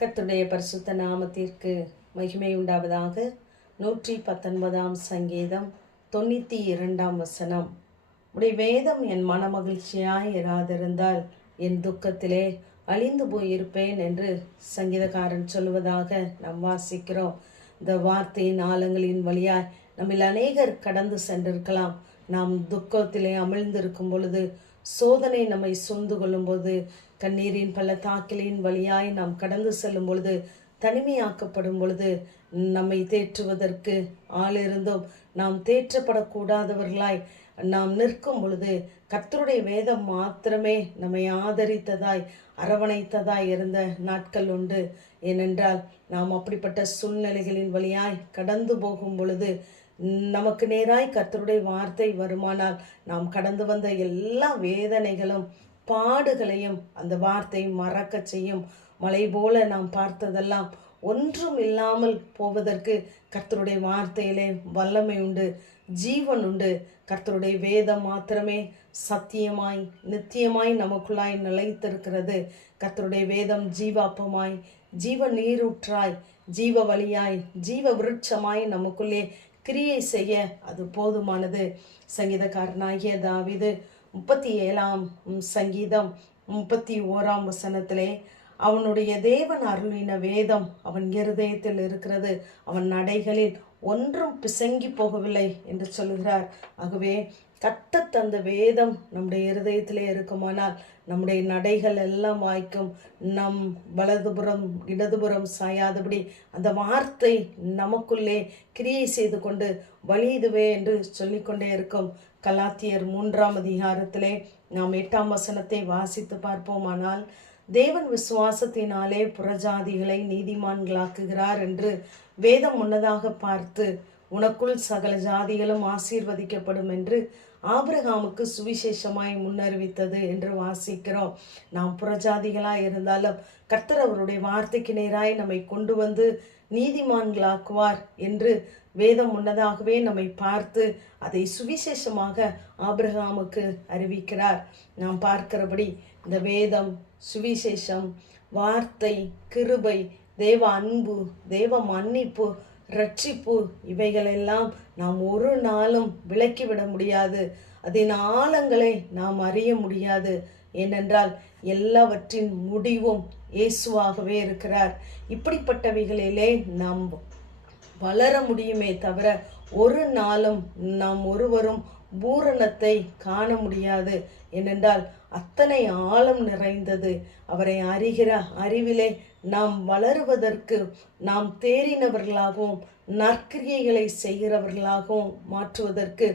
கத்துடைய பரிசுத்த நாமத்திற்கு மகிமை உண்டாவதாக. நூற்றி பத்தொன்பதாம் சங்கீதம் தொண்ணூற்றி இரண்டாம் வசனம். உடைய வேதம் என் மனமகிழ்ச்சியாய் இராதிருந்தால் என் துக்கத்திலே அழிந்து போயிருப்பேன் என்று சங்கீதக்காரன் சொல்வதாக நாம் வாசிக்கிறோம். இந்த வார்த்தையின் ஆழங்களின் வழியாய் நம்மில் அநேகர் கடந்து சென்றிருக்கலாம். நாம் துக்கத்திலே அமிழ்ந்திருக்கும் பொழுது சோதனை நம்மை சூழ்ந்து கொள்ளும்போது கண்ணீரின் பள்ளத்தாக்கிலின் வழியாய் நாம் கடந்து செல்லும் பொழுது தனிமையாக்கப்படும் பொழுது நம்மை தேற்றுவதற்கு ஆள் இருந்தும் நாம் தேற்றப்படக்கூடாதவர்களாய் நாம் நிற்கும் பொழுது கர்த்தருடைய வேதம் மாத்திரமே நம்மை ஆதரித்ததாய் அரவணைத்ததாய் இருந்த நாட்கள் உண்டு. ஏனென்றால் நாம் அப்படிப்பட்ட சூழ்நிலைகளின் வழியாய் கடந்து போகும் பொழுது நமக்கு நேராய் கத்தருடைய வார்த்தை வருமானால் நாம் கடந்து வந்த எல்லா வேதனைகளும் பாடுகளையும் அந்த வார்த்தை மறக்க செய்யும் மலை போல நாம் பார்த்ததெல்லாம் ஒன்றும் இல்லாமல் போவதற்கு கர்த்தருடைய வார்த்தையிலே வல்லமை உண்டு ஜீவன் உண்டு. கர்த்தருடைய வேதம் மாத்திரமே சத்தியமாய் நித்தியமாய் நமக்குள்ளாய் நிலைத்திருக்கிறது. கர்த்தருடைய வேதம் ஜீவாப்பமாய் ஜீவ நீரூற்றாய் ஜீவ வழியாய் ஜீவ விருட்சமாய் நமக்குள்ளே கிரியை செய்ய அது போதுமானது. சங்கீதக்காரனாகிய தாவிது முப்பத்தி ஏழாம் சங்கீதம் முப்பத்தி ஓராம் வசனத்திலே அவனுடைய தேவன் அருளின வேதம் அவன் இருதயத்தில் இருக்கிறது. அவன் நடைகளில் ஒன்றும் பிசங்கி போகவில்லை என்று சொல்லுகிறார். ஆகவே கத்த தந்த வேதம் நம்முடைய இருதயத்திலே இருக்குமானால் நம்முடைய நடைகள் எல்லாம் வாய்க்கும் நம் வலதுபுறம் இடதுபுறம் சாயாதபடி அந்த வார்த்தை நமக்குள்ளே கிரியை செய்து கொண்டு வழியுதுவே என்று சொல்லிக்கொண்டே இருக்கும். கலாத்தியர் மூன்றாம் அதிகாரத்திலே நாம் எட்டாம் வசனத்தை வாசித்து பார்ப்போமானால் தேவன் விசுவாசத்தினாலே புறஜாதிகளை நீதிமான்களாக்குகிறார் என்று வேதம் முன்னதாக பார்த்து உனக்குள் சகல ஜாதிகளும் ஆசீர்வதிக்கப்படும் என்று ஆபிரகாமுக்கு சுவிசேஷமாய் முன்னறிவித்தது என்று வாசிக்கிறோம். நாம் புறஜாதிகளாய் இருந்தாலும் கர்த்தர் அவருடைய வார்த்தைக்கு நேராய் நம்மை கொண்டு வந்து நீதிமான்களாக்குவார் என்று வேதம் முன்னதாகவே நம்மை பார்த்து அதை சுவிசேஷமாக ஆபிரகாமுக்கு அறிவிக்கிறார். நாம் பார்க்கிறபடி இந்த வேதம் சுவிசேஷம் வார்த்தை கிருபை தேவ அன்பு தேவ மன்னிப்பு ரட்சிப்பு இவைகளெல்லாம் நாம் ஒரு நாளும் விலக்கிவிட முடியாது. அதன் ஆழங்களை நாம் அறிய முடியாது. ஏனென்றால் எல்லாவற்றின் முடிவும் இயேசுவாகவே இருக்கிறார். இப்படிப்பட்டவைகளிலே நாம் வளர முடியுமே தவிர ஒரு நாளும் நாம் ஒருவரும் பூரணத்தை காண முடியாது. ஏனென்றால் அத்தனை ஆழம் நிறைந்தது. அவரை அறிகிற அறிவிலே நாம் வளருவதற்கு நாம் தேறினவர்களாகவும் நற்கிரியைகளை செய்கிறவர்களாகவும் மாற்றுவதற்கு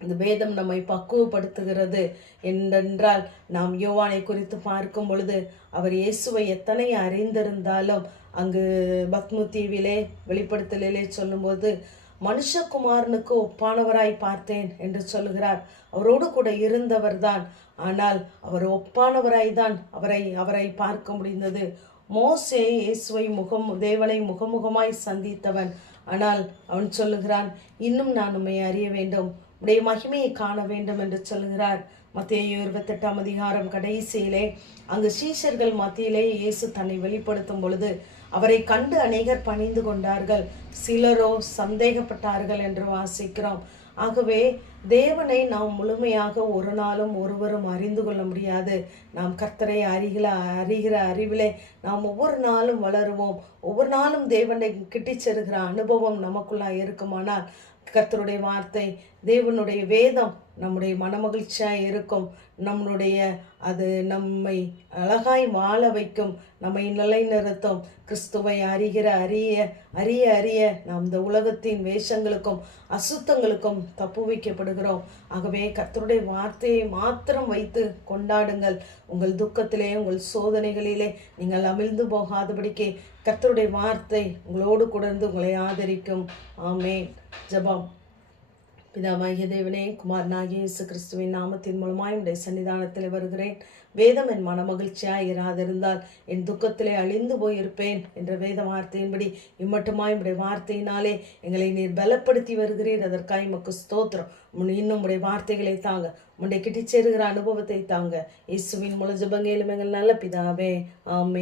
இந்த வேதம் நம்மை பக்குவப்படுத்துகிறது. என்றென்றால் நாம் யோவானை குறித்து பார்க்கும் பொழுது அவர் இயேசுவை எத்தனை அறிந்திருந்தாலும் அங்கு பத்மு தீவிலே வெளிப்படுத்தலிலே சொல்லும்போது மனுஷகுமாரனுக்கு ஒப்பானவராய் பார்த்தேன் என்று சொல்லுகிறார். அவரோடு கூட இருந்தவர்தான். ஆனால் அவர் ஒப்பானவராய் தான் அவரை அவரை பார்க்க முடிந்தது. மோசே இயேசுவை முகம் தேவனை முகமுகமாய் சந்தித்தவன். ஆனால் அவன் சொல்லுகிறான் இன்னும் நான் உண்மை அறிய வேண்டும். உடைய மகிமையை காண வேண்டும் என்று சொல்லுகிறார். மத்திய இருபத்தெட்டாம் அதிகாரம் கடைசியிலே அங்கு சீஷர்கள் மத்தியிலே இயேசு தன்னை வெளிப்படுத்தும் பொழுது அவரை கண்டு அநேகர் பணிந்து கொண்டார்கள். சிலரோ சந்தேகப்பட்டார்கள் என்று வாசிக்கிறோம். ஆகவே தேவனை நாம் முழுமையாக ஒரு நாளும் ஒருவரும் அறிந்து கொள்ள முடியாது. நாம் கர்த்தரை அறிகிற அறிகிற அறிவிலே நாம் ஒவ்வொரு நாளும் வளருவோம். ஒவ்வொரு நாளும் தேவனை கிட்டிச்செருகிற அனுபவம் நமக்குள்ளாக இருக்குமானால் கர்த்தருடைய வார்த்தை தேவனுடைய வேதம் நம்முடைய மனமகிழ்ச்சியாக இருக்கும். நம்மளுடைய அது நம்மை அழகாய் வாழ வைக்கும். நம்மை நிலைநிறுத்தும். கிறிஸ்துவை அறிகிற அறிய அறிய அறிய நாம் இந்த உலகத்தின் வேஷங்களுக்கும் அசுத்தங்களுக்கும் தப்பு வைக்கப்படுகிறோம் ஆகவே கர்த்தருடைய வார்த்தையை மாத்திரம் வைத்து கொண்டாடுங்கள். உங்கள் துக்கத்திலே உங்கள் சோதனைகளிலே நீங்கள் அமிழ்ந்து போகாதபடிக்கு கர்த்தருடைய வார்த்தை உங்களோடு கூடந்து உங்களை ஆதரிக்கும். ஆமே ஜபம். பிதாவாகிய தேவனே குமாரனாகிய இயேசு கிறிஸ்துவின் நாமத்தின் மூலமாய் உடைய சன்னிதானத்தில் வருகிறேன். வேதம் என் மன மகிழ்ச்சியாய் இராதிருந்தால் என் துக்கத்திலே அழிந்து போயிருப்பேன் என்ற வேத வார்த்தையின்படி இம்மட்டுமாய் உடைய வார்த்தையினாலே எங்களை நீர் பலப்படுத்தி வருகிறீர். அதற்காக மக்கு ஸ்தோத்திரம். இன்னும் உடைய வார்த்தைகளை தாங்க உடைய கிட்டி சேருகிற அனுபவத்தை தாங்க. இயேசுவின் முழு ஜபங்கேலும் எங்கள் நல்ல பிதாவே ஆமே